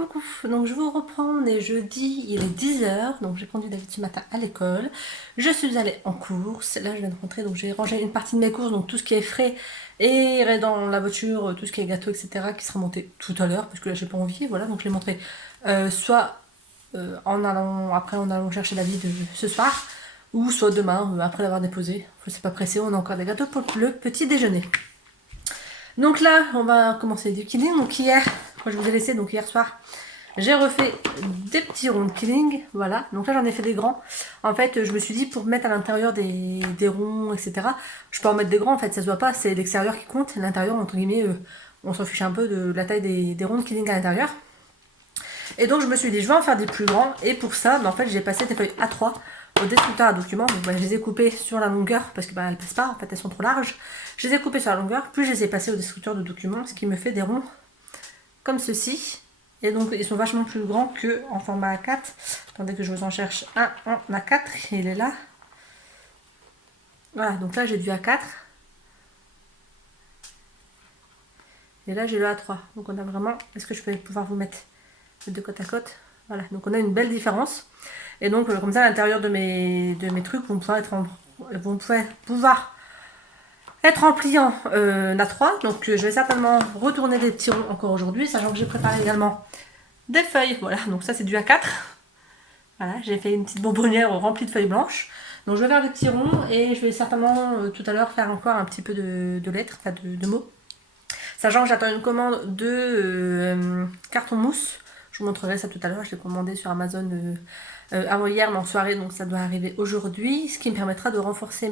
Coucou, donc je vous reprends, on est jeudi, il est 10 h, donc j'ai conduit David ce matin à l'école, je suis allée en course, là je viens de rentrer, donc j'ai rangé une partie de mes courses, donc tout ce qui est frais, et dans la voiture, tout ce qui est gâteau, etc., qui sera monté tout à l'heure, parce que là j'ai pas envie, voilà, donc je l'ai montré soit en allant chercher David ce soir, ou soit demain, après l'avoir déposé, je sais pas pressé, on a encore des gâteaux pour le petit déjeuner. Donc là, on va commencer du killing. Donc hier, quand je vous ai laissé, donc hier soir, j'ai refait des petits ronds de killing. Voilà. Donc là, j'en ai fait des grands. En fait, je me suis dit, pour mettre à l'intérieur des ronds, etc., je peux en mettre des grands. En fait, ça se voit pas. C'est l'extérieur qui compte. L'intérieur, entre guillemets, on s'en fiche un peu de la taille des ronds de killing à l'intérieur. Et donc, je me suis dit, je vais en faire des plus grands. Et pour ça, en fait, j'ai passé des feuilles A3 au destructeur à documents. Donc, je les ai coupées sur la longueur parce que elles passent pas. En fait, elles sont trop larges. Je les ai coupées sur la longueur. Puis, je les ai passées au destructeur de documents, ce qui me fait des ronds comme ceci. Et donc, ils sont vachement plus grands que en format A4. Attendez que je vous en cherche un en A4. Il est là. Voilà, donc là, j'ai du A4. Et là, j'ai le A3. Donc, on a vraiment... Est-ce que je vais pouvoir vous mettre les deux côte à côte? Voilà, donc on a une belle différence. Et donc, comme ça, à l'intérieur de mes trucs, vont pouvoir être en pliant A3. Donc, je vais certainement retourner des petits ronds encore aujourd'hui, sachant que j'ai préparé également des feuilles. Voilà, donc ça, c'est du A4. Voilà, j'ai fait une petite bonbonnière remplie de feuilles blanches. Donc, je vais faire des petits ronds et je vais certainement tout à l'heure faire encore un petit peu de lettres, enfin de mots. Sachant que j'attends une commande de carton mousse. Je vous montrerai ça tout à l'heure. Je l'ai commandé sur Amazon avant hier, mais en soirée, donc ça doit arriver aujourd'hui. Ce qui me permettra de renforcer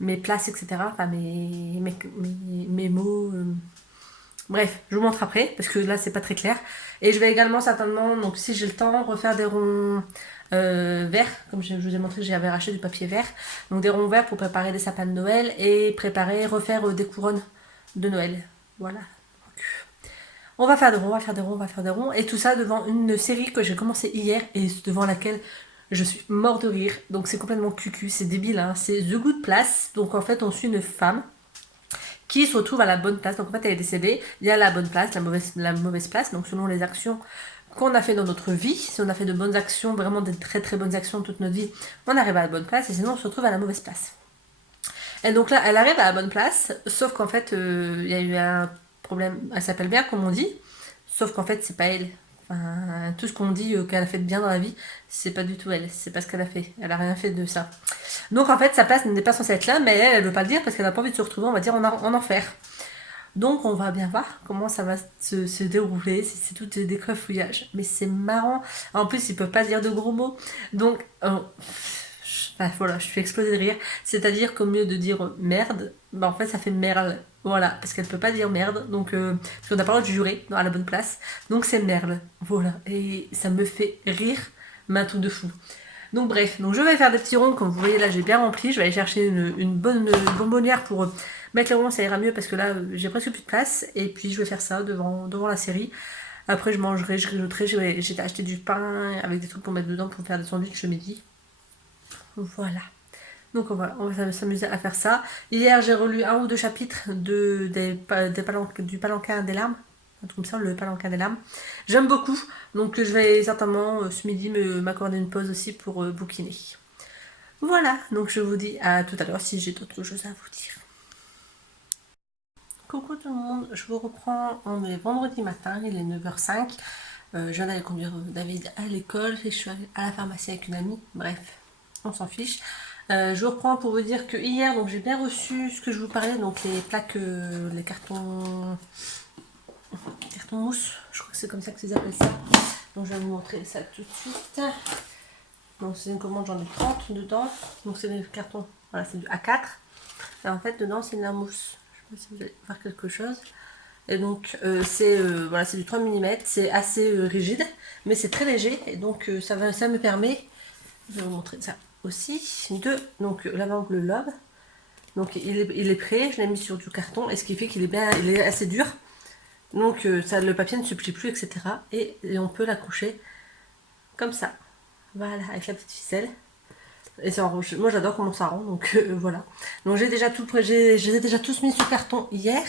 mes places, etc. Enfin, mes mots. Bref, je vous montre après, parce que là, c'est pas très clair. Et je vais également certainement, donc si j'ai le temps, refaire des ronds verts. Comme je vous ai montré, j'avais racheté du papier vert. Donc des ronds verts pour préparer des sapins de Noël et refaire des couronnes de Noël. Voilà. On va faire des ronds, on va faire des ronds, on va faire des ronds. Et tout ça devant une série que j'ai commencé hier et devant laquelle je suis mort de rire. Donc c'est complètement cucu, c'est débile, hein. C'est The Good Place. Donc en fait, on suit une femme qui se retrouve à la bonne place. Donc en fait, elle est décédée. Il y a la bonne place, la mauvaise place. Donc selon les actions qu'on a fait dans notre vie, si on a fait de bonnes actions, vraiment des très très bonnes actions toute notre vie, on arrive à la bonne place. Et sinon, on se retrouve à la mauvaise place. Et donc là, elle arrive à la bonne place, sauf qu'en fait, il y a eu un problème. Elle s'appelle bien, comme on dit, sauf qu'en fait, c'est pas elle. Enfin, tout ce qu'on dit qu'elle a fait de bien dans la vie, c'est pas du tout elle. C'est pas ce qu'elle a fait. Elle a rien fait de ça. Donc en fait, sa place n'est pas censée être là, mais elle veut pas le dire parce qu'elle a pas envie de se retrouver, on va dire, en enfer. Donc on va bien voir comment ça va se dérouler, si c'est tout des crefouillages. Mais c'est marrant. En plus, ils peuvent pas dire de gros mots. Donc, voilà, je fais exploser de rire. C'est-à-dire qu'au mieux de dire merde, en fait ça fait merle. Voilà, parce qu'elle peut pas dire merde, donc parce qu'on n'a pas le droit de jurer à la bonne place. Donc c'est merle. Voilà, et ça me fait rire, mais un truc de fou. Donc bref, donc je vais faire des petits ronds, comme vous voyez là j'ai bien rempli. Je vais aller chercher une bonne bonbonnière pour mettre les ronds, ça ira mieux parce que là j'ai presque plus de place. Et puis je vais faire ça devant la série. Après je mangerai, je grignoterai, j'ai acheté du pain avec des trucs pour mettre dedans pour faire des sandwichs le midi. Voilà. Donc voilà, on va s'amuser à faire ça. Hier, j'ai relu un ou deux chapitres du Palanquin des larmes. Un truc comme ça, le Palanquin des larmes. J'aime beaucoup, donc je vais certainement ce midi m'accorder une pause aussi pour bouquiner. Voilà, donc je vous dis à tout à l'heure si j'ai d'autres choses à vous dire. Coucou tout le monde, je vous reprends, on est vendredi matin, il est 9h05. Je viens d'aller conduire David à l'école et je suis allée à la pharmacie avec une amie. Bref, on s'en fiche. Je vous reprends pour vous dire que hier, donc j'ai bien reçu ce que je vous parlais, donc les plaques, les cartons mousse, je crois que c'est comme ça qu'ils appellent ça. Donc je vais vous montrer ça tout de suite. Donc c'est une commande, j'en ai 30 dedans. Donc c'est des cartons, voilà, c'est du A4. Et en fait, dedans, c'est de la mousse. Je sais pas si vous allez voir quelque chose. Et donc c'est voilà, c'est du 3 mm, c'est assez rigide, mais c'est très léger. Et donc ça me permet, je vais vous montrer ça aussi, donc là par exemple le lobe, donc il est prêt, je l'ai mis sur du carton, et ce qui fait qu'il est assez dur, donc le papier ne se plie plus, etc. Et on peut l'accrocher comme ça, voilà, avec la petite ficelle. Et moi j'adore comment ça rend, donc voilà. Donc j'ai déjà tout, je les ai déjà tous mis sur carton hier.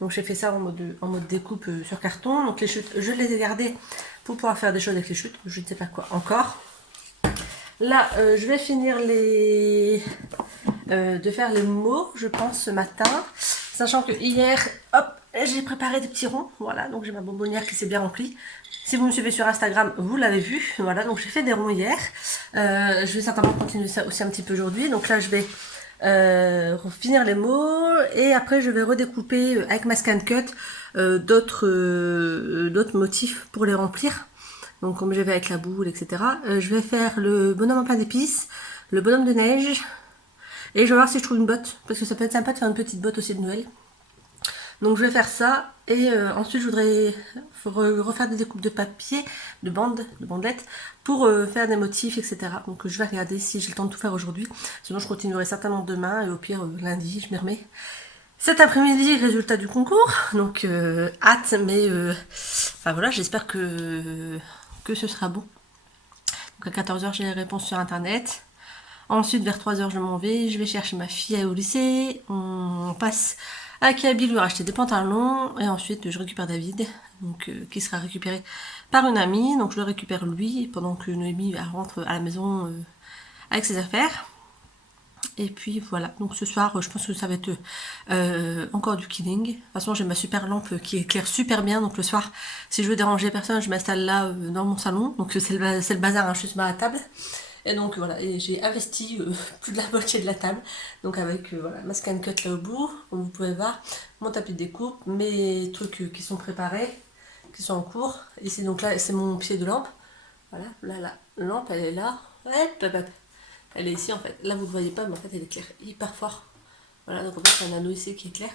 Donc j'ai fait ça en mode découpe sur carton. Donc les chutes, je les ai gardées pour pouvoir faire des choses avec les chutes. Je ne sais pas quoi encore. Là, je vais finir de faire les mots, je pense, ce matin. Sachant que hier, hop, j'ai préparé des petits ronds. Voilà, donc j'ai ma bonbonnière qui s'est bien remplie. Si vous me suivez sur Instagram, vous l'avez vu. Voilà, donc j'ai fait des ronds hier. Je vais certainement continuer ça aussi un petit peu aujourd'hui. Donc là, je vais finir les mots et après je vais redécouper avec ma scan cut d'autres motifs pour les remplir. Donc comme j'ai fait avec la boule, etc. Je vais faire le bonhomme en pain d'épices, le bonhomme de neige et je vais voir si je trouve une botte parce que ça peut être sympa de faire une petite botte aussi de Noël. Donc je vais faire ça et ensuite je voudrais refaire des découpes de papier, de bandelettes pour faire des motifs, etc. Donc je vais regarder si j'ai le temps de tout faire aujourd'hui. Sinon je continuerai certainement demain et au pire lundi je m'y remets. Cet après-midi, résultat du concours, donc hâte, mais enfin voilà, j'espère que ce sera bon. Donc à 14h j'ai les réponses sur internet. Ensuite vers 3h je m'en vais, je vais chercher ma fille au lycée, on passe à Kaby lui racheter des pantalons et ensuite je récupère David, donc qui sera récupéré par une amie, donc je le récupère lui pendant que Noémie rentre à la maison avec ses affaires. Et puis voilà, donc ce soir je pense que ça va être encore du killing. De toute façon j'ai ma super lampe qui éclaire super bien, donc le soir si je veux déranger personne je m'installe là dans mon salon, donc c'est le bazar, hein, je suis sur ma table. Et donc voilà, et j'ai investi plus de la moitié de la table, donc avec voilà, ma scan cut là au bout, comme vous pouvez voir, mon tapis de découpe, mes trucs qui sont préparés, qui sont en cours. Ici donc là c'est mon pied de lampe, voilà, là la lampe elle est là, elle est ici en fait, là vous ne voyez pas mais en fait elle éclaire hyper fort. Voilà, donc en fait c'est un anneau ici qui éclaire.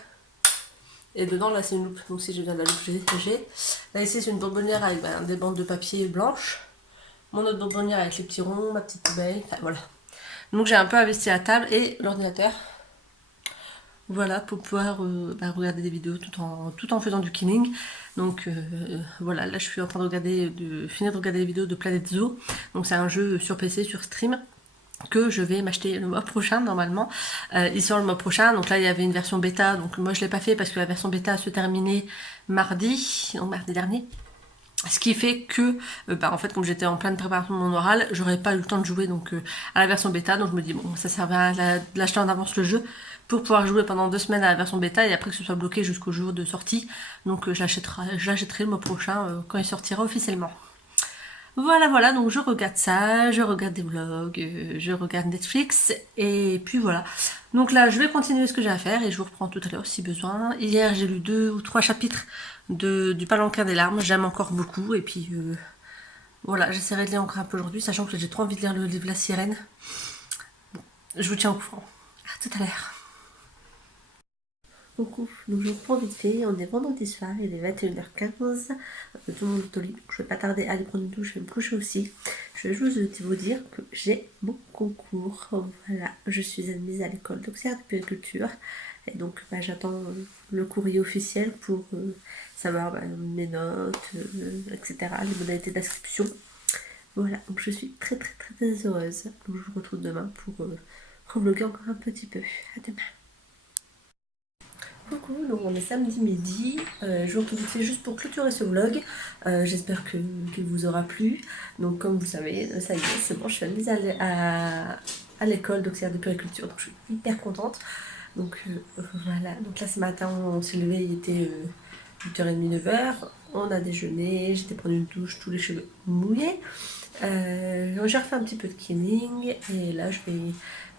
Et dedans là c'est une loupe, donc si j'ai besoin de la loupe j'ai. Là ici c'est une bonbonnière avec des bandes de papier blanches. Mon autre bonbonnière avec les petits ronds, ma petite poubelle, enfin voilà. Donc j'ai un peu investi la table et l'ordinateur. Voilà, pour pouvoir regarder des vidéos tout en faisant du killing. Donc voilà, là je suis en train de finir de regarder les vidéos de Planète Zoo. Donc c'est un jeu sur PC, sur stream, que je vais m'acheter le mois prochain normalement. Il sort le mois prochain, donc là il y avait une version bêta, donc moi je l'ai pas fait parce que la version bêta se terminait mardi dernier. Ce qui fait que, en fait, comme j'étais en pleine préparation de mon oral, j'aurais pas eu le temps de jouer donc à la version bêta. Donc je me dis, bon, ça servait à l'acheter en avance le jeu pour pouvoir jouer pendant 2 semaines à la version bêta et après que ce soit bloqué jusqu'au jour de sortie. Donc je l'achèterai le mois prochain quand il sortira officiellement. Voilà, donc je regarde ça, je regarde des vlogs, je regarde Netflix, et puis voilà. Donc là, je vais continuer ce que j'ai à faire, et je vous reprends tout à l'heure si besoin. Hier, j'ai lu 2 ou 3 chapitres du Palanquin des larmes, j'aime encore beaucoup, et puis voilà, j'essaierai de lire encore un peu aujourd'hui, sachant que j'ai trop envie de lire le livre La Sirène. Bon, je vous tiens au courant. À tout à l'heure. Coucou, donc je reprends vite fait, on est vendredi soir, il est 21h15, tout le monde est au lit, donc je vais pas tarder à aller prendre une douche, je vais me coucher aussi. Je vais juste vous dire que j'ai mon concours, voilà, je suis admise à l'école d'auxiliaire de puériculture, et donc j'attends le courrier officiel pour savoir mes notes, etc., les modalités d'inscription. Voilà, donc je suis très heureuse, donc je vous retrouve demain pour revlogger encore un petit peu. À demain. Coucou, donc on est samedi midi, je vous retrouve juste pour clôturer ce vlog, j'espère qu'il vous aura plu. Donc comme vous savez, ça y est, c'est bon, je suis admise à l'école d'auxiliaire de puériculture, donc je suis hyper contente. Donc voilà, donc là ce matin on s'est levé, il était 8h30, 9h, on a déjeuné, j'étais prendre une douche, tous les cheveux mouillés. J'ai refait un petit peu de killing et là je vais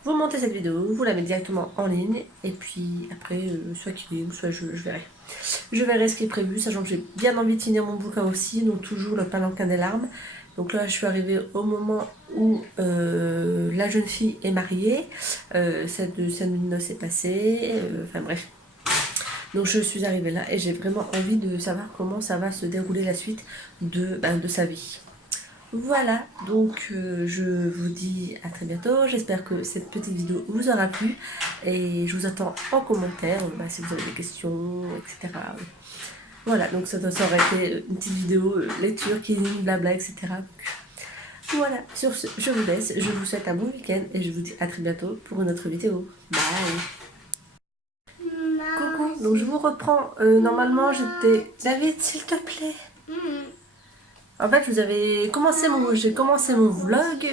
vous montez cette vidéo, vous la mettez directement en ligne et puis après soit killing, soit je verrai. Je verrai ce qui est prévu, sachant que j'ai bien envie de finir mon bouquin aussi, donc toujours le Palanquin des larmes. Donc là je suis arrivée au moment où la jeune fille est mariée, cette scène de noces est passée, enfin bref. Donc je suis arrivée là et j'ai vraiment envie de savoir comment ça va se dérouler la suite de sa vie. Voilà, donc je vous dis à très bientôt, j'espère que cette petite vidéo vous aura plu et je vous attends en commentaire si vous avez des questions, etc. Voilà, donc ça aurait été une petite vidéo lecture, killing, blabla, etc. Donc, Voilà, sur ce, je vous laisse, je vous souhaite un bon week-end et je vous dis à très bientôt pour une autre vidéo. Bye. Coucou, donc je vous reprends. Normalement, j'étais... David, s'il te plaît. En fait, j'ai commencé mon vlog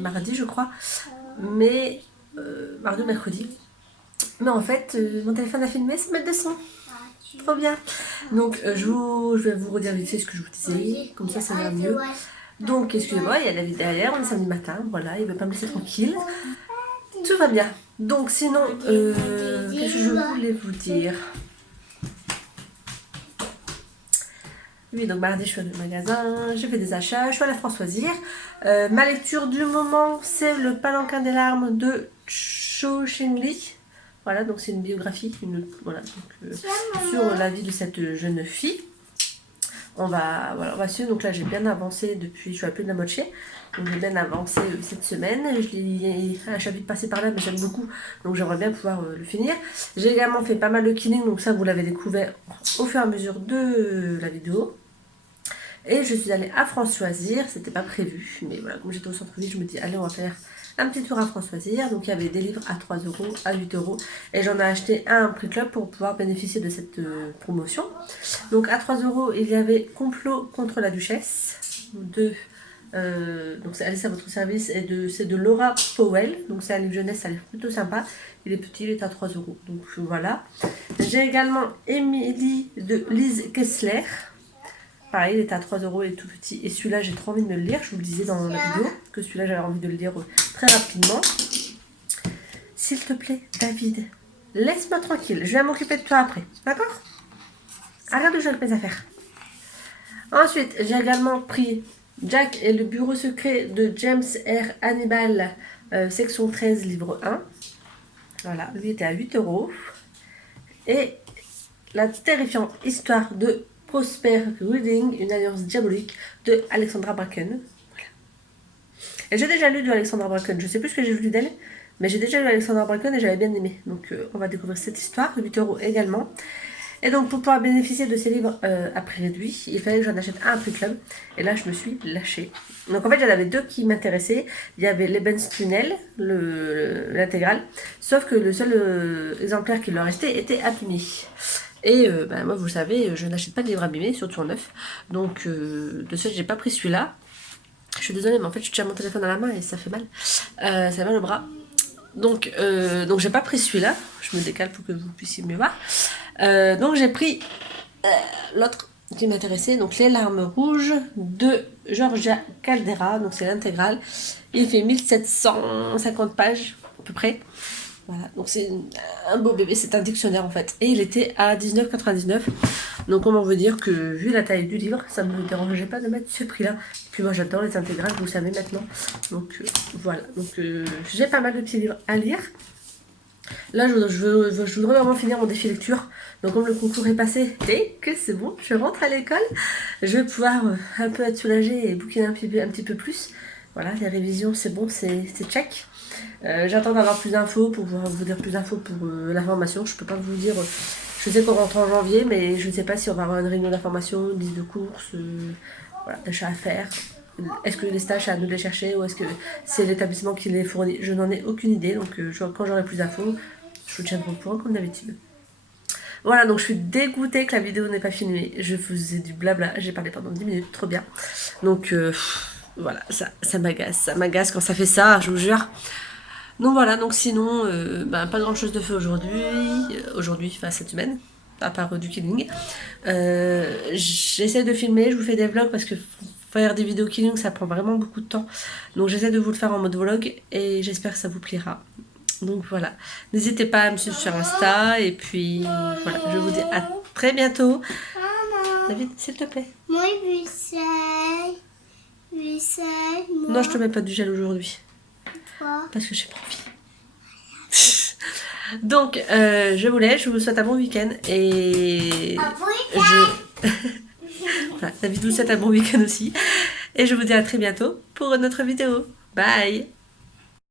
mardi, je crois, mais mardi ou mercredi. Mais en fait, mon téléphone a filmé sans mettre de son. Trop bien. Donc, je vais vous redire vite fait ce que je vous disais, comme ça va mieux. Donc, excusez-moi, il y a David derrière, on est samedi matin, voilà, il veut pas me laisser tranquille. Tout va bien. Donc, sinon, qu'est-ce que je voulais vous dire? Oui, donc mardi, je suis allée au magasin, j'ai fait des achats, je suis à la Françoisière. Ma lecture du moment, c'est Le Palanquin des larmes de Cho Cheng-li. Voilà, donc c'est une biographie, sur la vie de cette jeune fille. On va suivre. Donc là, j'ai bien avancé depuis, je suis à plus de la moitié. Donc j'ai bien avancé cette semaine. Il y a un chapitre passé par là, mais j'aime beaucoup. Donc j'aimerais bien pouvoir le finir. J'ai également fait pas mal de killing, donc ça, vous l'avez découvert au fur et à mesure de la vidéo. Et je suis allée à Françoisière, c'était pas prévu, mais voilà, comme j'étais au centre-ville, je me dis, allez, on va faire un petit tour à Françoisière. Donc il y avait des livres à 3 €, à 8 €, et j'en ai acheté un prix club pour pouvoir bénéficier de cette promotion. Donc à 3 €, il y avait Complot contre la Duchesse, donc c'est Alice à votre service, et c'est de Laura Powell, donc c'est un livre jeunesse, ça a l'air plutôt sympa. Il est petit, il est à 3 €, donc voilà. J'ai également Émilie de Lise Kessler. Pareil, il était à 3 € et tout petit. Et celui-là, j'ai trop envie de me le lire. Je vous le disais dans la vidéo que celui-là, j'avais envie de le lire très rapidement. S'il te plaît, David, laisse-moi tranquille. Je vais m'occuper de toi après. D'accord? Arrête de jouer avec mes affaires. Ensuite, j'ai également pris Jack et le bureau secret de James R. Hannibal, section 13, livre 1. Voilà, lui était à 8 €. Et la terrifiante histoire de Prosper Reading, une alliance diabolique de Alexandra Bracken. Voilà. Et j'ai déjà lu de Alexandra Bracken, je sais plus ce que j'ai lu d'elle, mais j'ai déjà lu Alexandra Bracken et j'avais bien aimé. Donc on va découvrir cette histoire, 8 € également. Et donc pour pouvoir bénéficier de ces livres à prix réduit, il fallait que j'en achète un à prix club. Et là je me suis lâchée. Donc en fait j'en avais deux qui m'intéressaient. Il y avait l'Ebenstunnel, l'intégrale, sauf que le seul exemplaire qui leur restait était abîmé. Et moi, vous le savez, je n'achète pas de livres abîmés, surtout en neuf. Donc, de ce fait, j'ai pas pris celui-là. Je suis désolée, mais en fait, je tiens mon téléphone à la main et ça fait mal. Ça fait mal au bras. Donc j'ai pas pris celui-là. Je me décale pour que vous puissiez mieux voir. Donc, j'ai pris l'autre qui m'intéressait. Donc, Les larmes rouges de Georgia Caldera. Donc, c'est l'intégrale. Il fait 1750 pages, à peu près. Voilà, donc c'est un beau bébé, c'est un dictionnaire en fait. Et il était à 19,99 €. Donc comment veut dire que vu la taille du livre, ça ne me dérangeait pas de mettre ce prix-là. Puis moi j'adore les intégrales, vous le savez maintenant. Donc voilà, donc j'ai pas mal de petits livres à lire. Là je voudrais vraiment finir mon défi lecture. Donc comme le concours est passé et que c'est bon, je rentre à l'école, je vais pouvoir un peu être soulagée et bouquiner un petit peu plus. Voilà, les révisions c'est bon, c'est check. J'attends d'avoir plus d'infos pour vous dire plus d'infos pour la formation. Je peux pas vous dire, je sais qu'on rentre en janvier, mais je ne sais pas si on va avoir une réunion d'information, une liste de courses, voilà, d'achat à faire. Est-ce que les stages, c'est à nous de les chercher ou est-ce que c'est l'établissement qui les fournit? Je n'en ai aucune idée, donc quand j'aurai plus d'infos, je vous tiendrai au courant comme d'habitude. Voilà, donc je suis dégoûtée que la vidéo n'est pas filmée. Je faisais du blabla, j'ai parlé pendant 10 minutes, trop bien. Donc voilà, ça m'agace quand ça fait ça, je vous jure. Donc voilà, donc sinon, pas grand chose de fait aujourd'hui, enfin cette semaine, à part du killing. J'essaie de filmer, je vous fais des vlogs parce que faire des vidéos killing ça prend vraiment beaucoup de temps. Donc j'essaie de vous le faire en mode vlog et j'espère que ça vous plaira. Donc voilà, n'hésitez pas à me suivre sur Insta et puis voilà, je vous dis à très bientôt. David, s'il te plaît. Moi, Non, je te mets pas du gel aujourd'hui. Pourquoi? Parce que j'ai pas envie. Donc, je vous laisse, je vous souhaite un bon week-end et voilà, David vous souhaite un bon week-end aussi. Et je vous dis à très bientôt pour une autre vidéo. Bye!